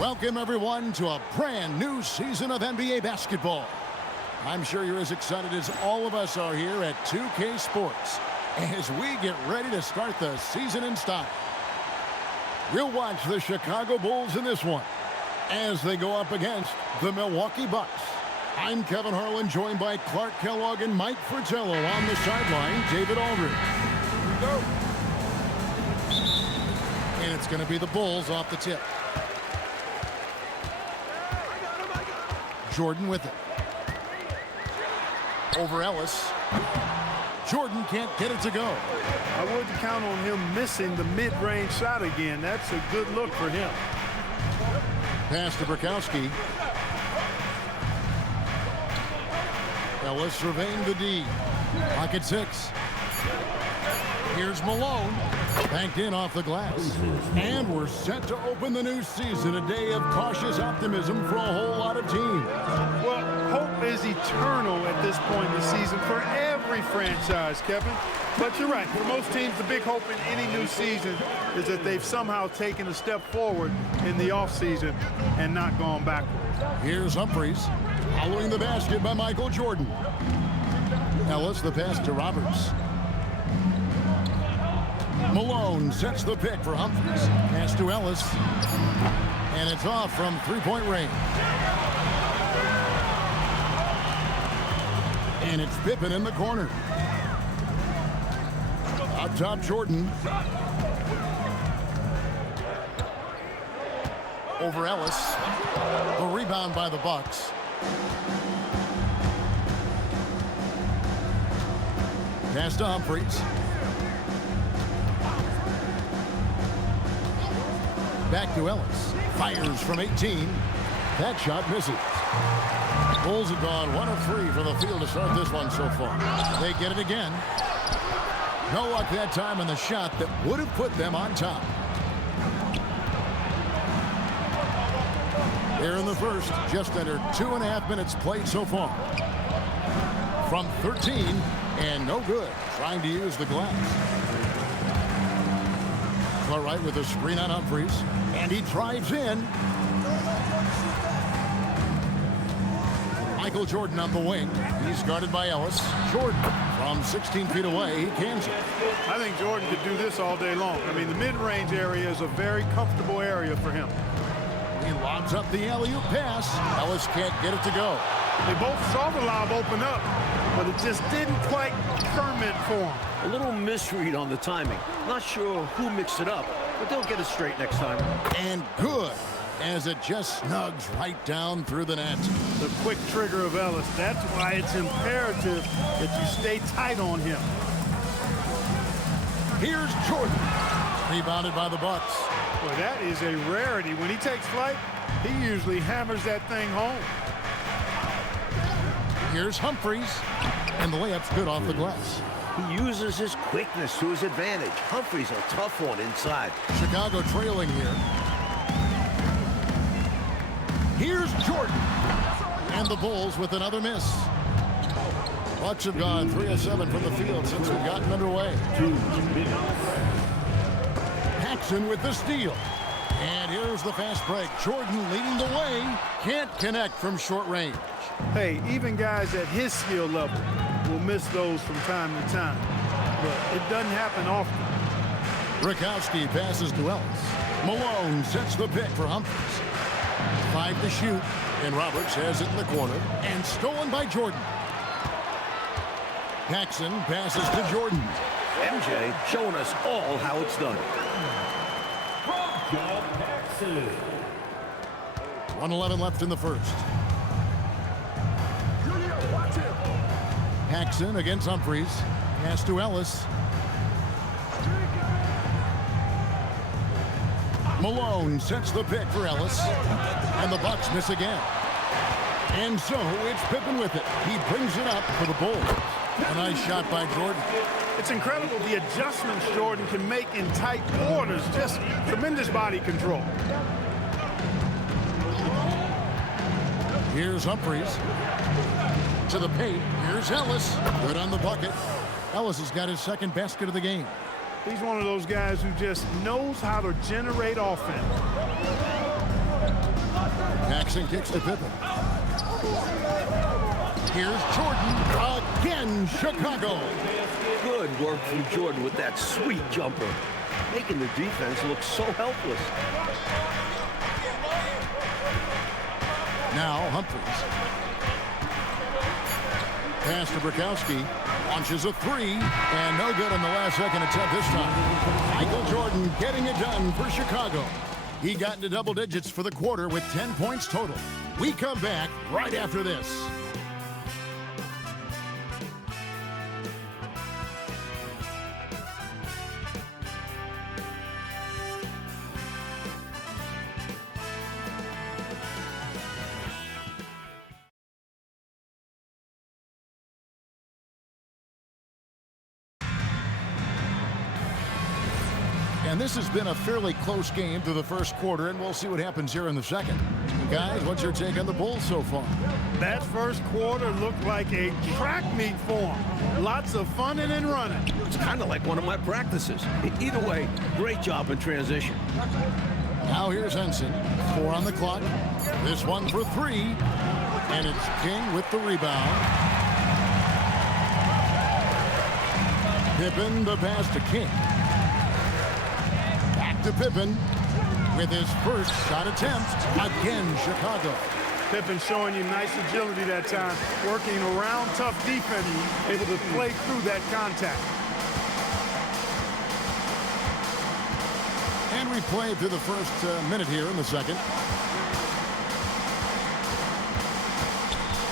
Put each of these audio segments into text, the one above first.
Welcome, everyone, to a brand new season of NBA basketball. I'm sure you're as excited as all of us are here at 2K Sports as we get ready to start the season in style. We'll watch the Chicago Bulls in this one as they go up against the Milwaukee Bucks. I'm Kevin Harlan, joined by Clark Kellogg and Mike Fratello on the sideline, David Aldridge. Here we go. And it's going to be the Bulls off the tip. Jordan with it. Over Ellis. Jordan can't get it to go. I wouldn't count on him missing the mid-range shot again. That's a good look for him. Pass to Bukowski. Ellis surveying the D. Pocket 6. Here's Malone. Banked in off the glass. And we're set to open the new season. A day of cautious optimism for a whole lot of teams. Well, hope is eternal at this point in the season for every franchise, Kevin. But you're right. For most teams, the big hope in any new season is that they've somehow taken a step forward in the offseason and not gone backwards. Here's Humphries. Following the basket by Michael Jordan. Ellis, the pass to Roberts. Malone sets the pick for Humphries. Pass to Ellis. And it's off from three-point range. And it's Pippen in the corner. Up top, Jordan. Over Ellis. The rebound by the Bucks. Pass to Humphries. Back to Ellis. Fires from 18. That shot misses. Bulls have gone 1 of 3 from the field to start this one so far. They get it again. No luck that time on the shot that would have put them on top. Here in the first, just under 2.5 minutes played so far. From 13, and no good. Trying to use the glass. All right, with a screen on Humphries, and he drives in. Michael Jordan on the wing. He's guarded by Ellis. Jordan from 16 feet away. He cans it. I think Jordan could do this all day long. I mean, the mid-range area is a very comfortable area for him. He lobs up the alley-oop pass. Ellis can't get it to go. They both saw the lob open up, but it just didn't quite permit for him. A little misread on the timing. Not sure who mixed it up, but they'll get it straight next time. And good, as it just snugs right down through the net. The quick trigger of Ellis. That's why it's imperative that you stay tight on him. Here's Jordan. Rebounded by the Bucks. Boy, that is a rarity. When he takes flight, he usually hammers that thing home. Here's Humphries. And the layup's good off the glass. He uses his quickness to his advantage. Humphries a tough one inside. Chicago trailing here. Here's Jordan. And the Bulls with another miss. Bucks have gone 3 of 7 from the field since we've gotten underway. Paxson with the steal. And here's the fast break. Jordan leading the way. Can't connect from short range. Hey, even guys at his skill level will miss those from time to time. But it doesn't happen often. Bukowski passes to Ellis. Malone sets the pick for Humphries. 5 to shoot. And Roberts has it in the corner. And stolen by Jordan. Paxson passes to Jordan. MJ showing us all how it's done. 1:11 left in the first. Paxson against Humphries. Pass to Ellis. Malone sets the pick for Ellis. And the Bucks miss again. And so it's Pippen with it. He brings it up for the Bulls. A nice shot by Jordan. It's incredible the adjustments Jordan can make in tight quarters. Just tremendous body control. Here's Humphries. To the paint. Here's Ellis. Good on the bucket. Ellis has got his second basket of the game. He's one of those guys who just knows how to generate offense. Jackson kicks to Pippen. Here's Jordan again, Chicago. Good work from Jordan with that sweet jumper, making the defense look so helpless. Now Humphries. Pass to Brokowski. Launches a three, and no good on the last second attempt this time. Michael Jordan getting it done for Chicago. He got into double digits for the quarter with 10 points total. We come back right after this. And this has been a fairly close game through the first quarter, and we'll see what happens here in the second. Guys, what's your take on the Bulls so far? That first quarter looked like a track meet for them. Lots of fun and running. It's kind of like one of my practices. Either way, great job in transition. Now here's Henson. 4 on the clock. This one for 3. And it's King with the rebound. Pippen, the pass to King. To Pippen with his first shot attempt. Again, Chicago. Pippen showing you nice agility that time, working around tough defense, able to play through that contact. And we played through the first minute here in the second.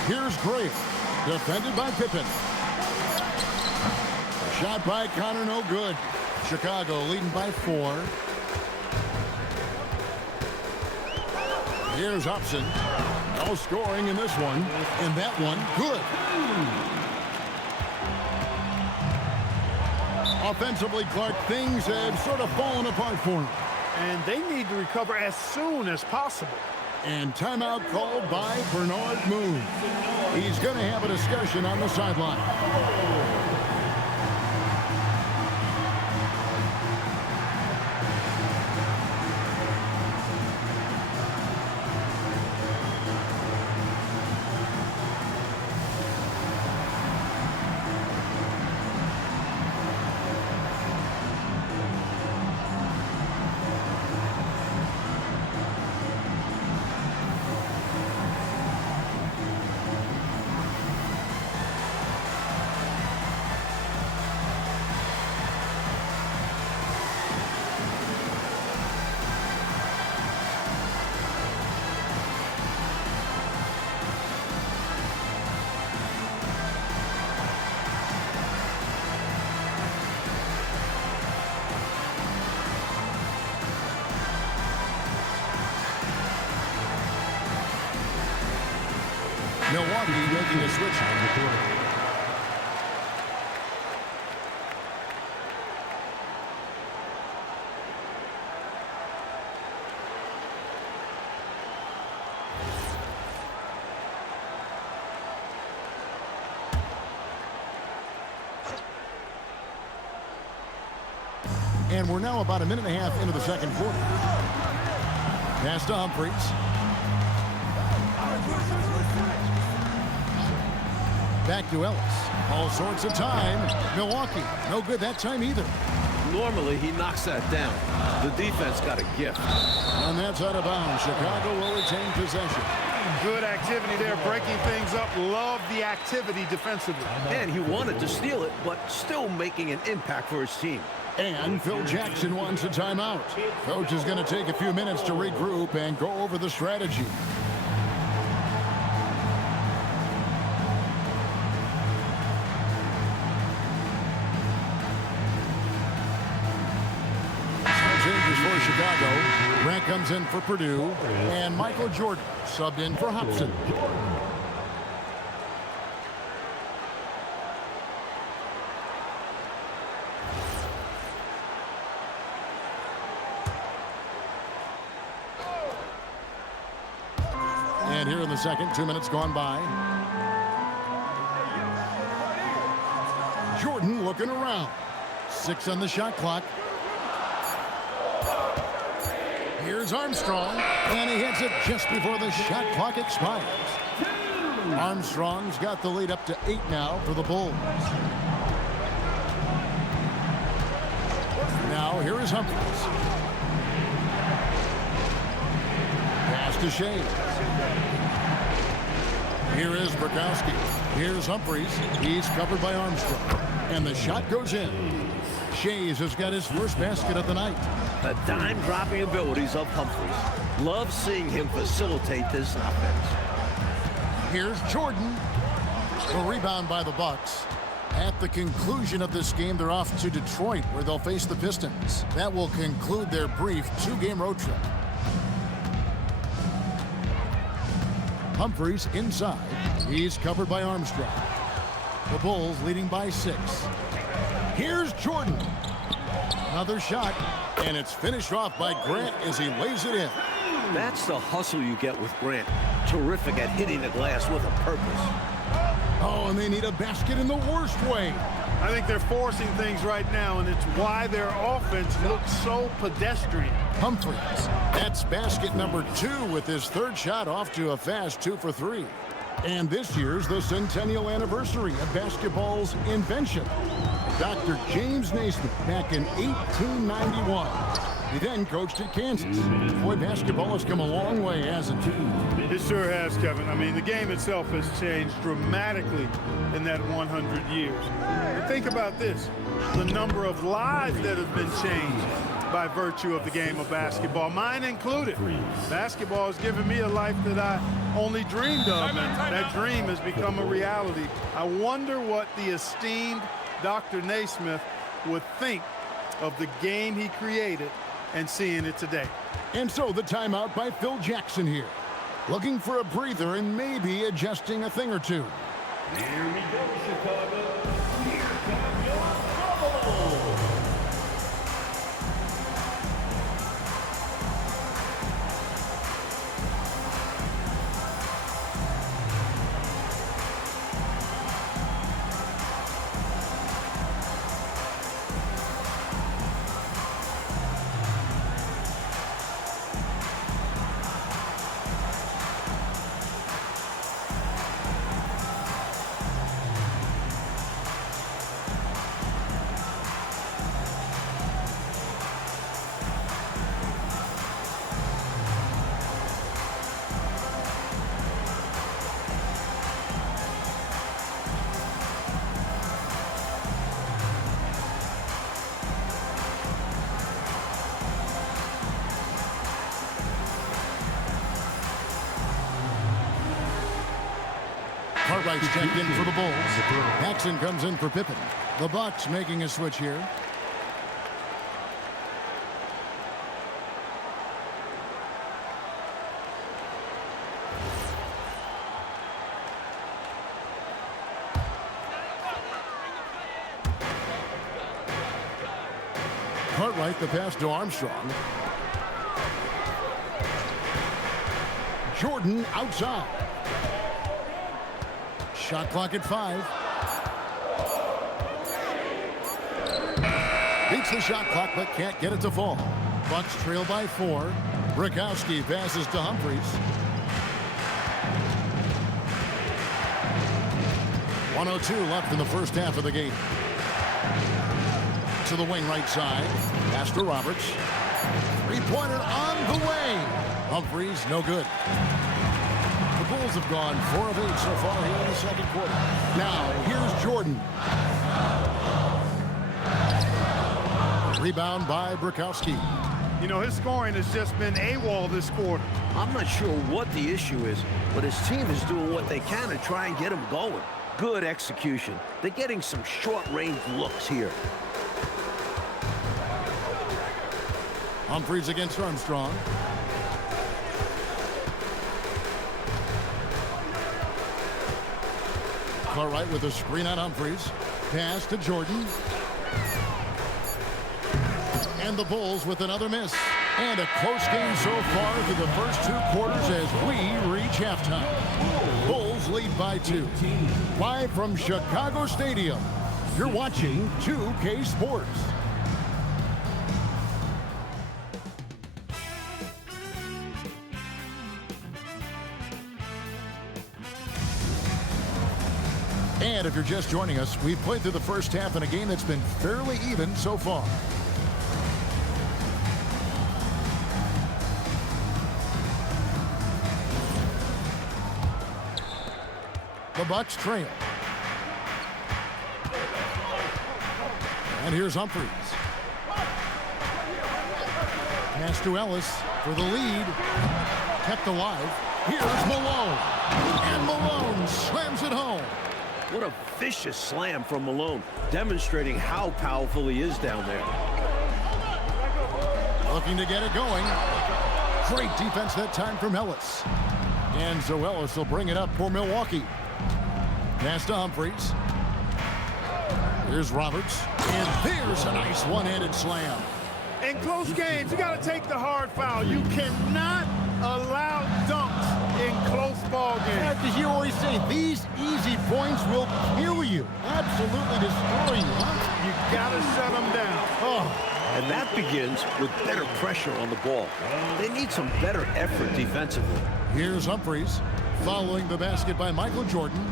Here's Grape, defended by Pippen. Shot by Connor, no good. Chicago leading by 4. Here's Hobson. No scoring in this one. And that one, good. Offensively, Clark, things have sort of fallen apart for him. And they need to recover as soon as possible. And timeout called by Bernard Moon. He's going to have a discussion on the sideline. Milwaukee making a switch on the quarter. And we're now about a minute and a half into the second quarter. Pass to Humphries. Back to Ellis. All sorts of time. Milwaukee, no good that time either. Normally, he knocks that down. The defense got a gift. And that's out of bounds. Chicago will retain possession. Good activity there, breaking things up. Love the activity defensively. And he wanted to steal it, but still making an impact for his team. And Phil Jackson wants a timeout. Coach is going to take a few minutes to regroup and go over the strategy. For Chicago, Grant comes in for Purdue, and Michael Jordan subbed in for Hobson. And here in the second, 2 minutes gone by. Jordan looking around. 6 on the shot clock. Here's Armstrong, and he hits it just before the shot clock expires. Armstrong's got the lead up to 8 now for the Bulls. Now here is Humphries. Pass to Shea. Here is Bukowski. Here's Humphries. He's covered by Armstrong. And the shot goes in. Shays has got his first basket of the night. The dime-dropping abilities of Humphries. Love seeing him facilitate this offense. Here's Jordan. A rebound by the Bucks. At the conclusion of this game, they're off to Detroit, where they'll face the Pistons. That will conclude their brief 2-game road trip. Humphries inside. He's covered by Armstrong. The Bulls leading by 6. Here's Jordan. Another shot, and it's finished off by Grant as he lays it in. That's the hustle you get with Grant. Terrific at hitting the glass with a purpose. Oh, and they need a basket in the worst way. I think they're forcing things right now, and it's why their offense looks so pedestrian. Humphries. That's basket number 2 with his third shot off to a fast 2 for 3. And this year's the centennial anniversary of basketball's invention. Dr. James Naismith back in 1891. He then coached at Kansas. Boy, basketball has come a long way, hasn't it? It sure has, Kevin. I mean, the game itself has changed dramatically in that 100 years. And think about this, the number of lives that have been changed by virtue of the game of basketball, mine included. Basketball has given me a life that I only dreamed of, and that dream has become a reality. I wonder what the esteemed Dr. Naismith would think of the game he created and seeing it today. And so the timeout by Phil Jackson here. Looking for a breather and maybe adjusting a thing or two. Here we go, Chicago. Here come your Bulls. Cartwright's checked in for the Bulls. Paxson comes in for Pippen. The Bucks making a switch here. Cartwright, the pass to Armstrong. Jordan outside. Shot clock at 5. Beats the shot clock, but can't get it to fall. Bucks trail by 4. Bukowski passes to Humphries. 1:02 left in the first half of the game. To the wing right side. Pass to Roberts. Three-pointer on the way. Humphries, no good. The Bulls have gone 4 of 8 so far here in the second quarter. Now, here's Jordan. Rebound by Bukowski. You know, his scoring has just been AWOL this quarter. I'm not sure what the issue is, but his team is doing what they can to try and get him going. Good execution. They're getting some short-range looks here. Humphries against Armstrong. Cartwright with a screen on Humphries. Pass to Jordan. And the Bulls with another miss. And a close game so far through the first 2 quarters as we reach halftime. Bulls lead by 2. Live from Chicago Stadium, you're watching 2K Sports. And if you're just joining us, we've played through the first half in a game that's been fairly even so far. The Bucks trail. And here's Humphries. Pass to Ellis for the lead. Kept alive. Here's Malone. And Malone slams it home. What a vicious slam from Malone, demonstrating how powerful he is down there. Looking to get it going. Great defense that time from Ellis. And so Ellis will bring it up for Milwaukee. Pass to Humphries. Here's Roberts. And there's a nice one-handed slam. In close games, you got to take the hard foul. You cannot allow dunks in close ball games. As you always say, these easy points will kill you. Absolutely destroy you, huh? You got to shut them down. Oh. And that begins with better pressure on the ball. They need some better effort defensively. Here's Humphries, following the basket by Michael Jordan.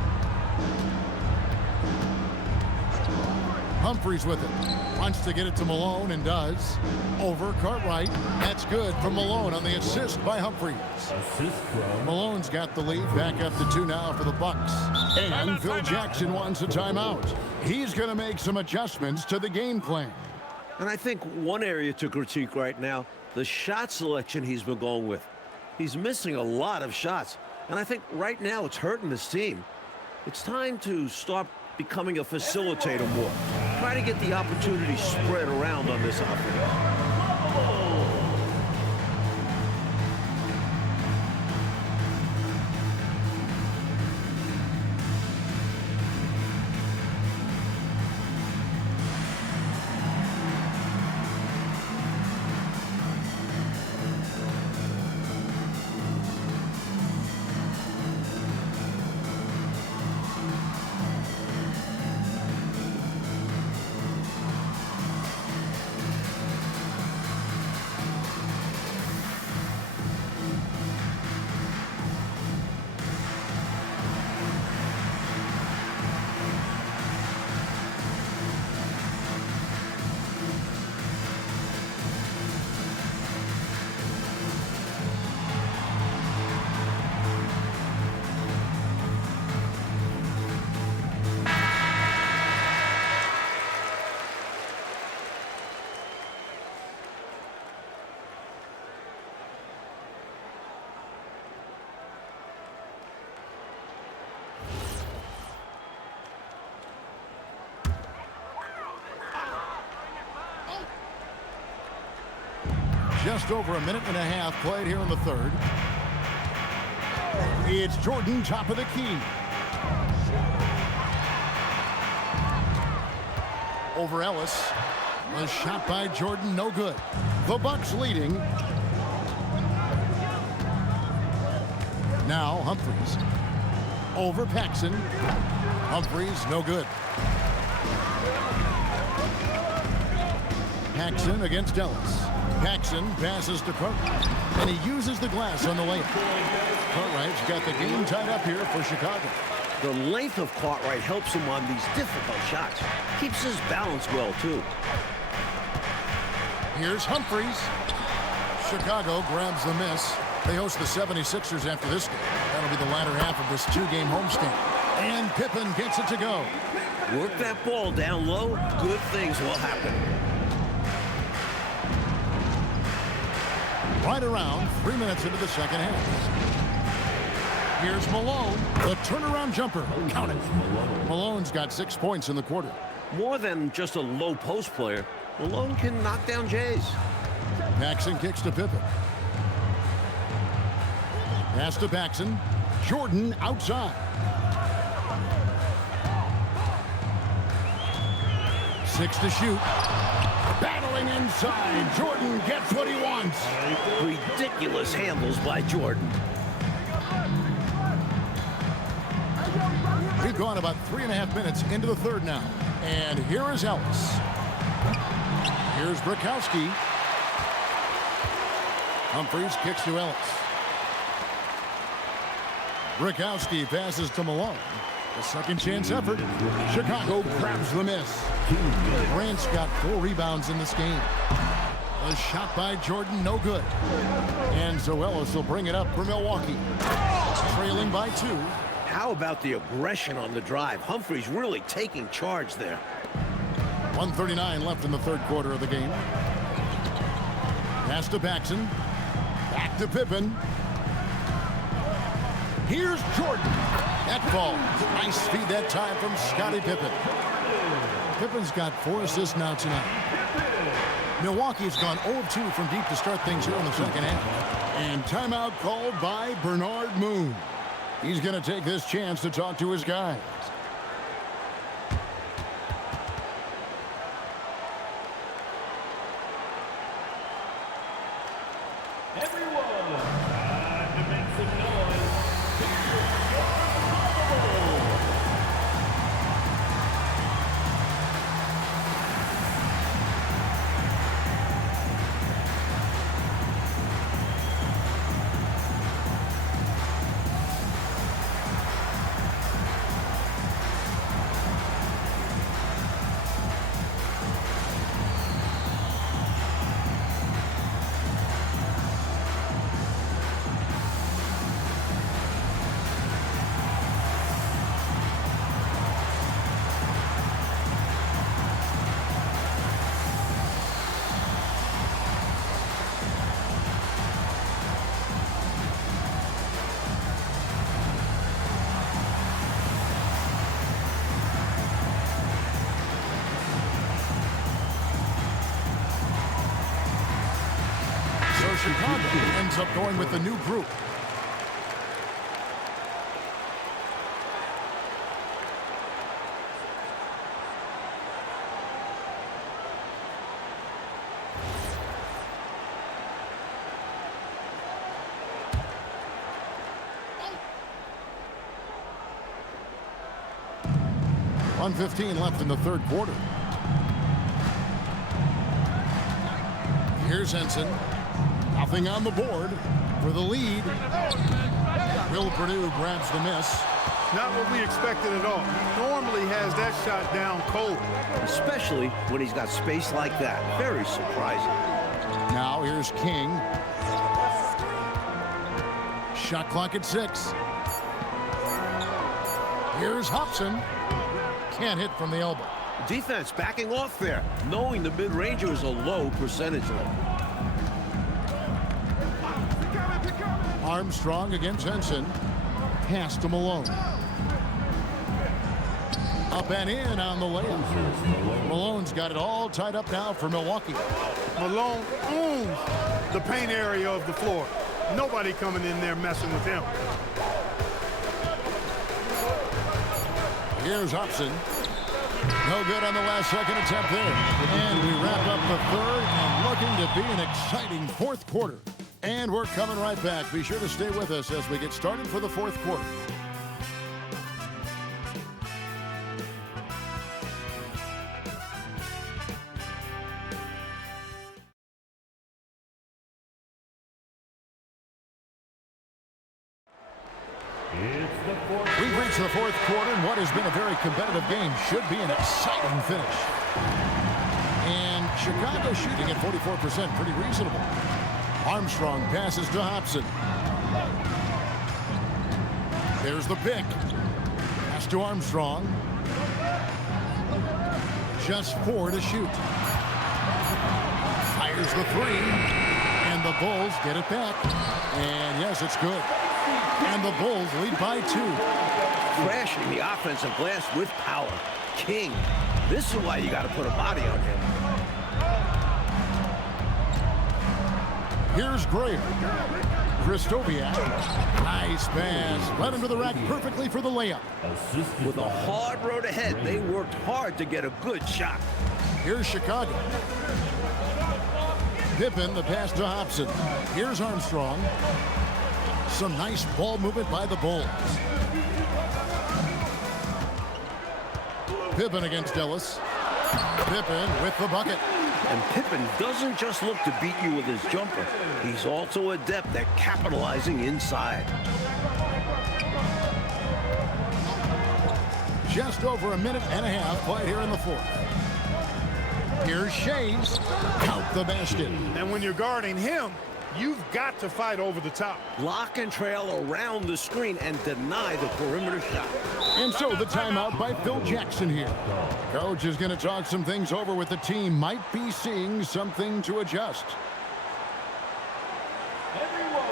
Humphries with it. Wants to get it to Malone and does. Over Cartwright. That's good from Malone on the assist by Humphries. Malone's got the lead. Back up to 2 now for the Bucks. And Phil Jackson wants a timeout. He's going to make some adjustments to the game plan. And I think one area to critique right now, the shot selection he's been going with. He's missing a lot of shots. And I think right now it's hurting his team. It's time to start becoming a facilitator more. Try to get the opportunity spread around on this offense. Just over a minute and a half played here in the third. It's Jordan, top of the key. Over Ellis. A shot by Jordan, no good. The Bucks leading. Now Humphries. Over Paxson. Humphries, no good. Paxson against Ellis. Paxson passes to Cartwright, and he uses the glass on the layup. Cartwright's got the game tied up here for Chicago. The length of Cartwright helps him on these difficult shots. Keeps his balance well, too. Here's Humphries. Chicago grabs the miss. They host the 76ers after this game. That'll be the latter half of this 2-game homestand. And Pippen gets it to go. Work that ball down low. Good things will happen. Right around 3 minutes into the second half. Here's Malone. The turnaround jumper. Count it. Malone's got 6 points in the quarter. More than just a low post player, Malone can knock down Jays. Paxson kicks to Pippen. Pass to Paxson. Jordan outside. 6 to shoot. Battling inside. Jordan gets what he wants. Ridiculous handles by Jordan. We've gone about 3.5 minutes into the third now. And here is Ellis. Here's Brikowski. Humphries kicks to Ellis. Brikowski passes to Malone. A second chance effort. Chicago grabs the miss. Grant's got 4 rebounds in this game. A shot by Jordan, no good. And Zoelos will bring it up for Milwaukee. Trailing by 2. How about the aggression on the drive? Humphries really taking charge there. 1:39 left in the third quarter of the game. Pass to Paxson. Back to Pippen. Here's Jordan. That falls. Nice feed that time from Scottie Pippen. Pippen's got 4 assists now tonight. Milwaukee's gone 0 of 2 from deep to start things here in the second half. And timeout called by Bernard Moon. He's going to take this chance to talk to his guys. Everyone, time to make some noise. Chicago ends up going with the new group. .115 left in the third quarter. Here's Henson. Nothing on the board for the lead. Will Purdue grabs the miss. Not what we expected at all. He normally has that shot down cold. Especially when he's got space like that. Very surprising. Now here's King. Shot clock at 6. Here's Hobson. Can't hit from the elbow. Defense backing off there, knowing the mid-ranger is a low percentage level. Armstrong against Henson. Pass to Malone. Up and in on the layup. Malone's got it all tied up now for Milwaukee. Malone owns the paint area of the floor. Nobody coming in there messing with him. Here's Hobson. No good on the last second attempt there. And we wrap up the third and looking to be an exciting fourth quarter. And we're coming right back. Be sure to stay with us as we get started for the fourth quarter. We've reached the fourth quarter, and what has been a very competitive game should be an exciting finish. And Chicago shooting at 44%, pretty reasonable. Armstrong passes to Hobson. There's the pick. Pass to Armstrong. Just 4 to shoot. Fires the 3. And the Bulls get it back. And yes, it's good. And the Bulls lead by 2. Crashing the offensive glass with power. King. This is why you got to put a body on him. Here's Gray. Kristoviak. Nice pass. Led him to the rack perfectly for the layup. With a hard road ahead, they worked hard to get a good shot. Here's Chicago. Pippen, the pass to Hobson. Here's Armstrong. Some nice ball movement by the Bulls. Pippen against Ellis. Pippen with the bucket. And Pippen doesn't just look to beat you with his jumper. He's also adept at capitalizing inside. just over a minute and a half played here in the fourth. Here's Shays. Count the basket. And when you're guarding him, you've got to fight over the top. Lock and trail around the screen and deny the perimeter shot. And so the timeout by Phil Jackson here. Coach is going to talk some things over with the team. Might be seeing something to adjust. Everyone,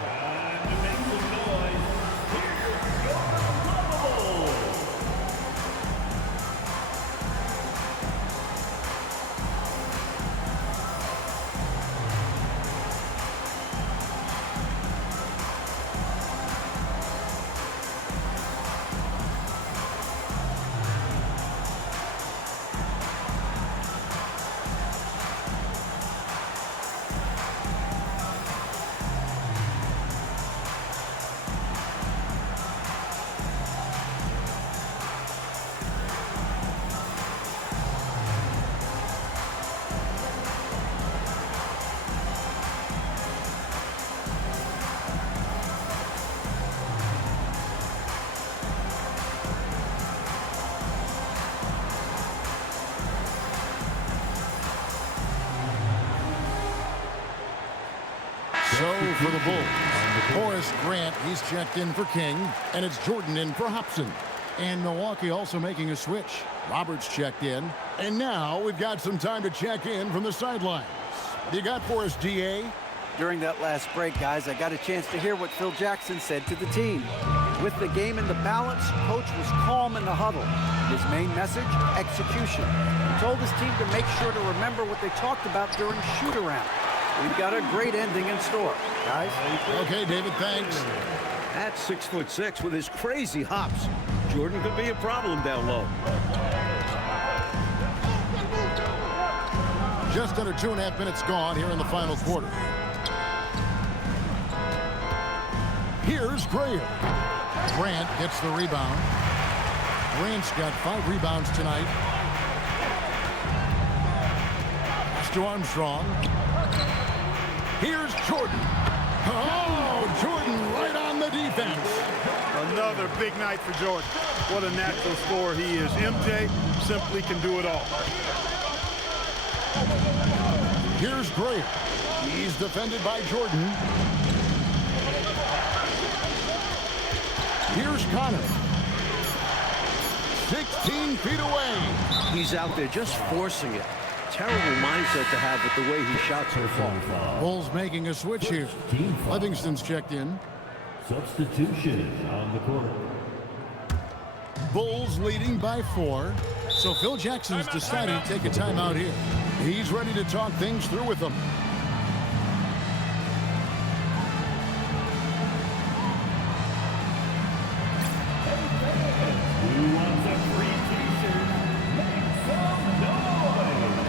time to make some noise. Here's your bubble. So for the Bulls, Horace Grant, he's checked in for King, and it's Jordan in for Hobson. And Milwaukee also making a switch. Roberts checked in, and now we've got some time to check in from the sidelines. What do you got for us, DA? During that last break, guys, I got a chance to hear what Phil Jackson said to the team. With the game in the balance, Coach was calm in the huddle. His main message, execution. He told his team to make sure to remember what they talked about during shoot-around. We've got a great ending in store, guys. Okay, David, thanks. At 6'6" with his crazy hops, Jordan could be a problem down low. Just under 2.5 minutes gone here in the final quarter. Here's Graham. Grant gets the rebound. Grant's got 5 rebounds tonight. Pass to Armstrong. Here's Jordan. Oh, Jordan right on the defense. Another big night for Jordan. What a natural scorer he is. MJ simply can do it all. Here's Graham. He's defended by Jordan. Here's Connor. 16 feet away. He's out there just forcing it. Terrible mindset to have with the way he shot so far. Bulls making a switch here. Livingston's checked in. Substitution on the court. Bulls leading by 4. So Phil Jackson's decided to take a timeout here. He's ready to talk things through with them. Who wants a free t-shirt? Make some noise!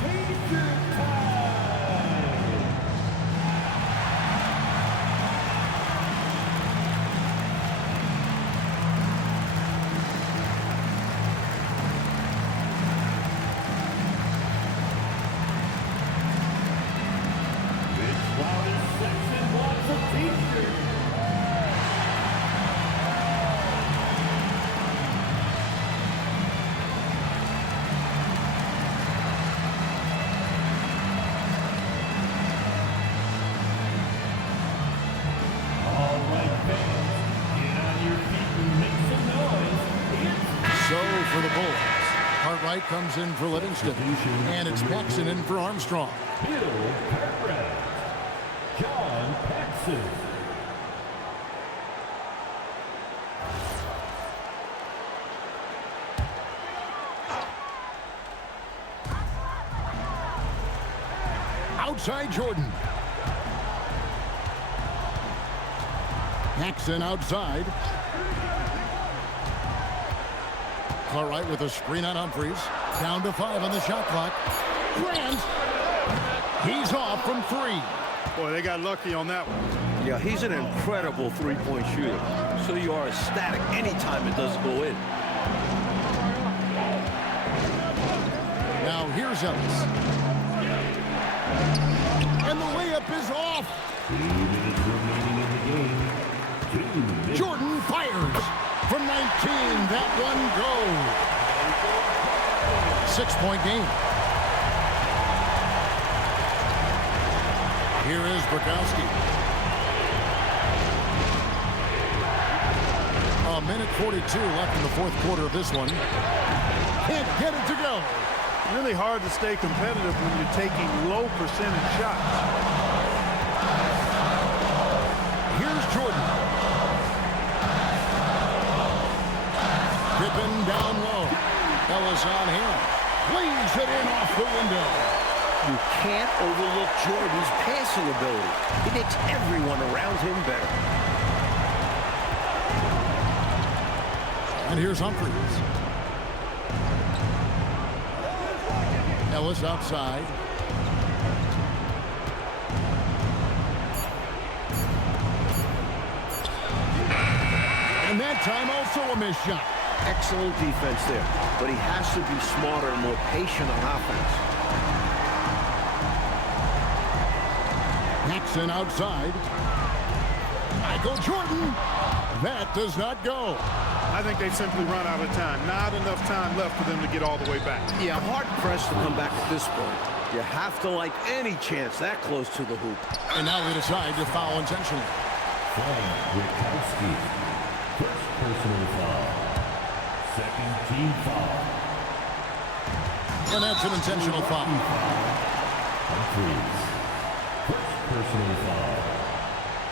T-shirt time! It's loudest section wants a t-shirt. All right, fans, get on your feet and make some noise. It's So for the Bulls, Cartwright comes in for Livingston. And it's Paxson in for Armstrong. Bill Cartwright, John Paxson. Outside Jordan. Paxson outside. Cartwright with a screen on Humphries. Down to 5 on the shot clock. Grant. He's off from 3. Boy, they got lucky on that one. Yeah, he's an incredible three-point shooter. So you are ecstatic anytime it doesn't go in. Here's Ellis. And the layup is off. 2 minutes remaining in the game. 2 minutes. Jordan fires. From 19, that one goes. 6-point game. Here is Bukowski. A minute 42 left in the fourth quarter of this one. Can't get it to go. Really hard to stay competitive when you're taking low percentage shots. Here's Jordan. Pippen down low. Ellis on him. Lays it in off the window. You can't overlook Jordan's passing ability. He makes everyone around him better. And here's Humphries. Ellis outside. And that time also a missed shot. Excellent defense there, but he has to be smarter and more patient on offense. Jackson outside. Michael Jordan. That does not go. I think they've simply run out of time. Not enough time left for them to get all the way back. Yeah, hard-pressed to come back at this point. You have to like any chance that close to the hoop. And now they decide to foul intentionally. Witkowski. First personal foul. Second team foul. And that's an intentional foul. Humphries. First personal foul.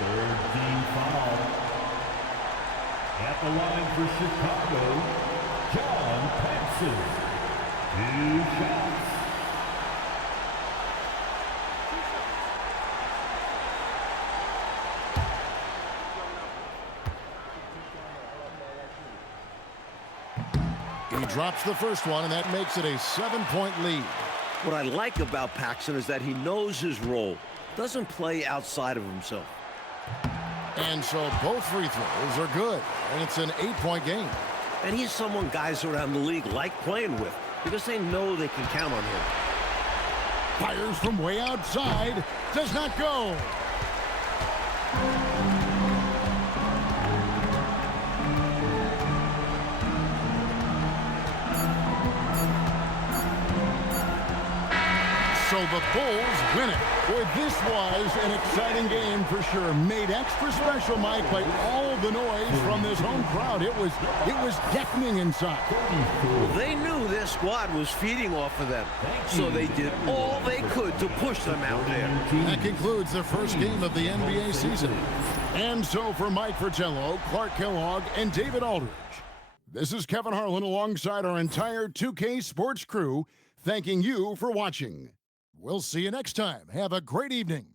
Third team foul. At the line for Chicago, John Paxson. 2 shots. He drops the first one, and that makes it a 7-point lead. What I like about Paxson is that he knows his role. Doesn't play outside of himself. And so both free throws are good. And it's an 8-point game. And he's someone guys around the league like playing with because they know they can count on him. Fires from way outside. Does not go. So the Bulls win it. Boy, this was an exciting game for sure. Made extra special, Mike, by all the noise from this home crowd. It was deafening inside. Well, they knew their squad was feeding off of them, so they did all they could to push them out there. That concludes the first game of the NBA season. And so for Mike Fratello, Clark Kellogg, and David Aldridge, this is Kevin Harlan alongside our entire 2K Sports crew, thanking you for watching. We'll see you next time. Have a great evening.